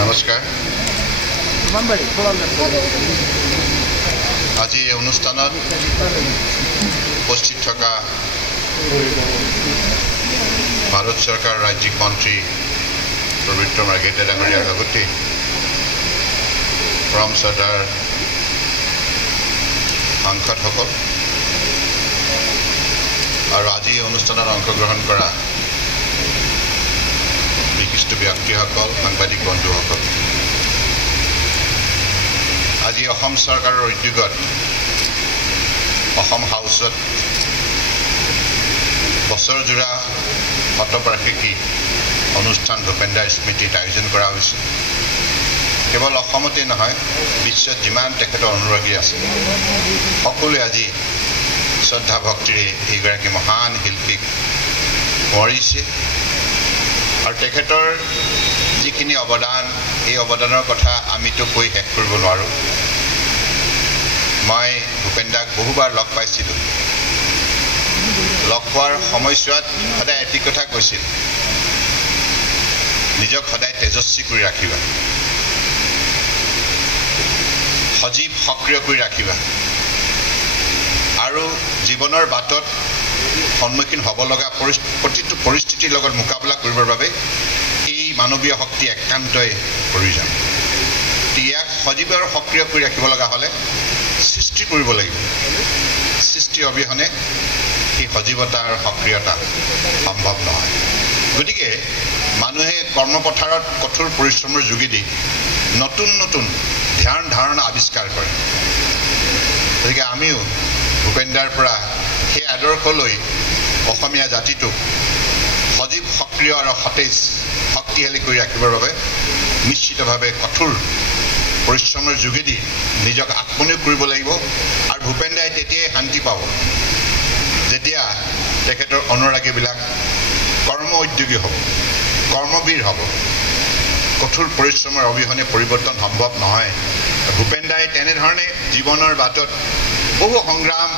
নমস্কাৰ আজি এই অনুষ্ঠানত উপস্থিত থকা ভাৰত চৰকাৰ ৰাজ্যিক মন্ত্ৰী পবিত্ৰ মাৰ্ঘেৰিটা ডাঙৰীয়াৰ লগতে পৰম শ্ৰদ্ধাৰ সাংসদসকল আৰু আজি এই অনুষ্ঠানত অংশগ্ৰহণ কৰা বিশিষ্ট ব্যক্তিসকল সাংবাদিক বন্ধুসকল আজি অসম চৰকাৰৰ উদ্যোগত অসম হাউচত বছৰজোৰা শতবাৰ্ষিকী অনুষ্ঠান ভূপেন দাৰ স্মৃতিত আয়োজন কৰা হৈছে কেৱল অসমতে নহয় বিশ্বত যিমান তেখেতৰ অনুৰাগী আছে সকলোৱে আজি শ্ৰদ্ধা ভক্তিৰে এইগৰাকী মহান শিল্পীক সোঁৱৰিছে আৰু তেখেতৰ যিখিনি অৱদান এই অৱদানৰ কথা আমিতো কৈ শেষ কৰিব নোৱাৰোঁ মই ভূপেন দাক বহুবাৰ লগ পাইছিলোঁ লগ পোৱাৰ সময়ছোৱাত সদায় এটি কথা কৈছিল নিজক সদায় তেজস্বী কৰি ৰাখিবা সজীৱ সক্ৰিয় কৰি ৰাখিবা আৰু জীৱনৰ বাটত সন্মুখীন হ'ব লগা প্ৰতিটো পৰিস্থিতিৰ লগত মোকাবিলা কৰিবৰ বাবে এই মানৱীয় শক্তি একান্তই প্ৰয়োজন ইয়াক সজীৱ আৰু সক্ৰিয় কৰি ৰাখিব লগা হ'লে সৃষ্টি কৰিব লাগিব সৃষ্টি অবিহনে এই সজীৱতা আৰু সক্ৰিয়তা সম্ভৱ নহয় গতিকে মানুহে কৰ্মপথাৰত কঠোৰ পৰিশ্ৰমৰ যোগেদি নতুন নতুন ধ্যান ধাৰণা আৱিষ্কাৰ কৰে গতিকে আমিও ভূপেন দাৰ পৰা সেই আদৰ্শ লৈ অসমীয়া জাতিটোক সজীৱ সক্ৰিয় আৰু সতেজ শক্তিশালী কৰি ৰাখিবৰ বাবে নিশ্চিতভাৱে কঠোৰ পৰিশ্ৰমৰ যোগেদি নিজক আত্মনিয়োগ কৰিব লাগিব আৰু ভূপেন দাই তেতিয়াই শান্তি পাব যেতিয়া তেখেতৰ অনুৰাগীবিলাক কৰ্ম উদ্যোগী হ'ব কৰ্মবীৰ হ'ব কঠোৰ পৰিশ্ৰমৰ অবিহনে পৰিৱৰ্তন সম্ভৱ নহয় ভূপেন দাই তেনেধৰণে জীৱনৰ বাটত বহু সংগ্ৰাম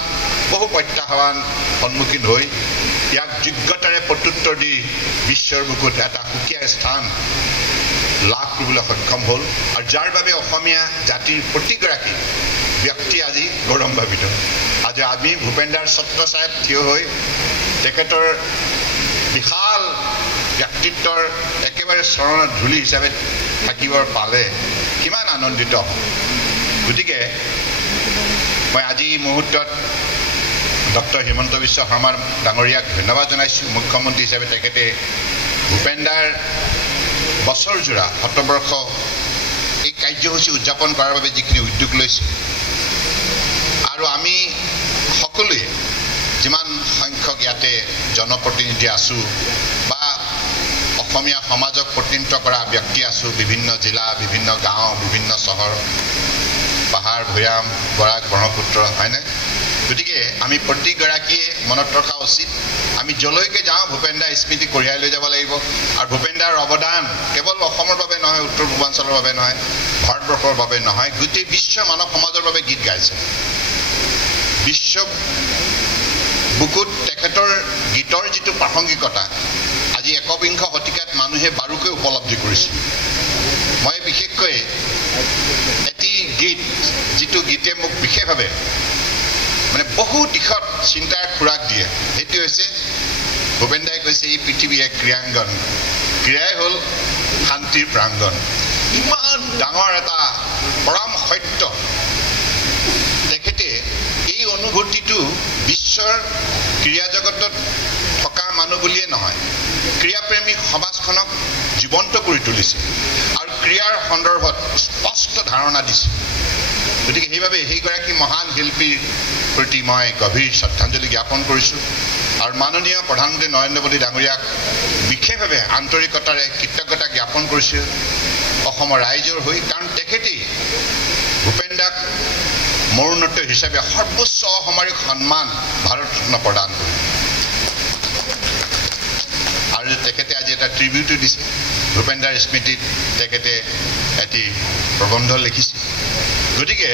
বহু প্ৰত্যাহ্বান সন্মুখীন হৈ ইয়াক যোগ্যতাৰে প্ৰত্যুত্তৰ দি বিশ্বৰ বুকুত এটা সুকীয়া স্থান লাভ কৰিবলৈ সক্ষম হ'ল আৰু যাৰ বাবে অসমীয়া জাতিৰ প্ৰতিগৰাকী ব্যক্তি আজি গৌৰৱান্বিত আজি আমি ভূপেন দাৰ ছত্ৰছায়াত থিয় হৈ তেখেতৰ বিশাল ব্যক্তিত্বৰ একেবাৰে চৰণত ধূলি হিচাপে থাকিবৰ পালে কিমান আনন্দিত গতিকে মই আজি এই মুহূৰ্তত ডক্টৰ হিমন্ত বিশ্ব শৰ্মা ডাঙৰীয়াক ধন্যবাদ জনাইছোঁ মুখ্যমন্ত্ৰী হিচাপে তেখেতে ভূপেন দাৰ বছৰজোৰা শতবৰ্ষ এই কাৰ্যসূচী উদযাপন কৰাৰ বাবে যিখিনি উদ্যোগ লৈছে আৰু আমি সকলোৱে যিমান সংখ্যক ইয়াতে জনপ্ৰতিনিধি আছোঁ বা অসমীয়া সমাজক প্ৰতিনিধিত্ব কৰা ব্যক্তি আছোঁ বিভিন্ন জিলা বিভিন্ন গাঁও বিভিন্ন চহৰ পাহাৰ ভৈয়াম বৰাক ব্ৰহ্মপুত্ৰ হয়নে গতিকে আমি প্ৰতিগৰাকীয়ে মনত ৰখা উচিত আমি যলৈকে যাওঁ ভূপেন দাৰ স্মৃতি কঢ়িয়াই লৈ যাব লাগিব আৰু ভূপেন দাৰ অৱদান কেৱল অসমৰ বাবে নহয় উত্তৰ পূৰ্বাঞ্চলৰ বাবে নহয় ভাৰতবৰ্ষৰ বাবে নহয় গোটেই বিশ্ব মানৱ সমাজৰ বাবে গীত গাইছে বিশ্ব বুকুত তেখেতৰ গীতৰ যিটো প্ৰাসংগিকতা আজি একবিংশ শতিকাত মানুহে বাৰুকৈ উপলব্ধি কৰিছে মই বিশেষকৈ এটি গীত যিটো গীতে মোক বিশেষভাৱে মানে বহু দিশত চিন্তাৰ খোৰাক দিয়ে সেইটো হৈছে ভূপেন দাই কৈছে এই পৃথিৱী এক ক্ৰীড়াংগন ক্ৰীড়াই হ'ল শান্তিৰ প্ৰাংগন ইমান ডাঙৰ এটা পৰম সত্য তেখেতে এই অনুভূতিটো বিশ্বৰ ক্ৰীড়া জগতত থকা মানুহ বুলিয়ে নহয় ক্ৰীড়াপ্ৰেমী সমাজখনক জীৱন্ত কৰি তুলিছে আৰু ক্ৰীড়াৰ সন্দৰ্ভত স্পষ্ট ধাৰণা দিছে গতিকে সেইবাবে সেইগৰাকী মহান শিল্পীৰ প্ৰতি মই গভীৰ শ্ৰদ্ধাঞ্জলি জ্ঞাপন কৰিছোঁ আৰু মাননীয় প্ৰধানমন্ত্ৰী নৰেন্দ্ৰ মোদী ডাঙৰীয়াক বিশেষভাৱে আন্তৰিকতাৰে কৃতজ্ঞতা জ্ঞাপন কৰিছোঁ অসমৰ ৰাইজৰ হৈ কাৰণ তেখেতেই ভূপেন দাক মৰণোত্তৰ হিচাপে সৰ্বোচ্চ অসামৰিক সন্মান ভাৰত ৰত্ন প্ৰদান কৰে আৰু তেখেতে আজি এটা ট্ৰিবিউটো দিছে ভূপেন্দাৰ স্মৃতিত তেখেতে এটি প্ৰবন্ধ লিখিছে গতিকে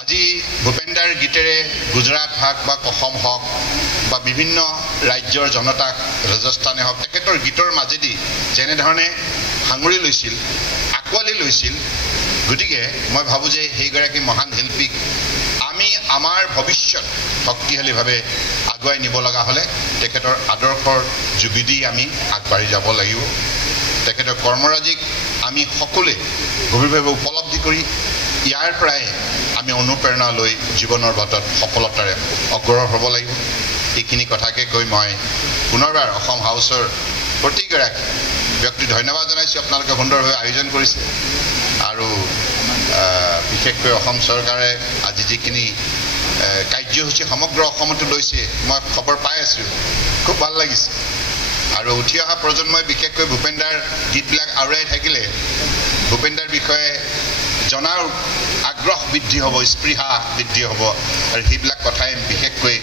আজি ভূপেন্দাৰ গীতেৰে গুজৰাট হওক বা অসম হওক বা বিভিন্ন ৰাজ্যৰ জনতাক ৰাজস্থানে হওক তেখেতৰ গীতৰ মাজেদি যেনেধৰণে সাঙুৰি লৈছিল আকোৱালি লৈছিল গতিকে মই ভাবোঁ যে সেইগৰাকী মহান শিল্পীক আমি আমাৰ ভৱিষ্যত শক্তিশালীভাৱে আগুৱাই নিব লগা হ'লে তেখেতৰ আদৰ্শৰ যোগেদি আমি আগবাঢ়ি যাব লাগিব তেখেতৰ কৰ্মৰাজিক আমি সকলোৱে গভীৰভাৱে উপলব্ধি কৰি ইয়াৰ পৰাই আমি অনুপ্ৰেৰণা লৈ জীৱনৰ বাটত সফলতাৰে অগ্ৰসৰ হ'ব লাগিব এইখিনি কথাকে কৈ মই পুনৰবাৰ অসম হাউচৰ প্ৰতিগৰাকী ব্যক্তি ধন্যবাদ জনাইছোঁ আপোনালোকে সুন্দৰভাৱে আয়োজন কৰিছে আৰু বিশেষকৈ অসম চৰকাৰে আজি যিখিনি কাৰ্যসূচী সমগ্ৰ অসমতো লৈছে মই খবৰ পাই আছোঁ খুব ভাল লাগিছে আৰু উঠি অহা প্ৰজন্মই বিশেষকৈ ভূপেন্দাৰ গীতবিলাক আওৰাই থাকিলে ভূপেন্দাৰ বিষয়ে জনাৰ আগ্ৰহ বৃদ্ধি হ'ব স্পৃহা বৃদ্ধি হ'ব আৰু সেইবিলাক কথাই বিশেষকৈ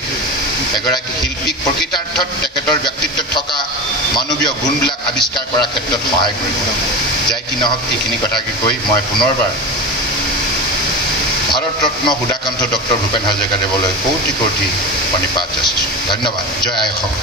এগৰাকী শিল্পীক প্ৰকৃতাৰ্থত তেখেতৰ ব্যক্তিত্বত থকা মানৱীয় গুণবিলাক আৱিষ্কাৰ কৰাৰ ক্ষেত্ৰত সহায় কৰিব যাই কি নহওক এইখিনি কথাকে কৈ মই পুনৰবাৰ ভাৰত ৰত্ন সুধাকান্ত ডক্টৰ ভূপেন হাজৰিকা দেৱলৈ কোটি কোটি প্ৰণিপাত যাচিছোঁ ধন্যবাদ জয় আই অসম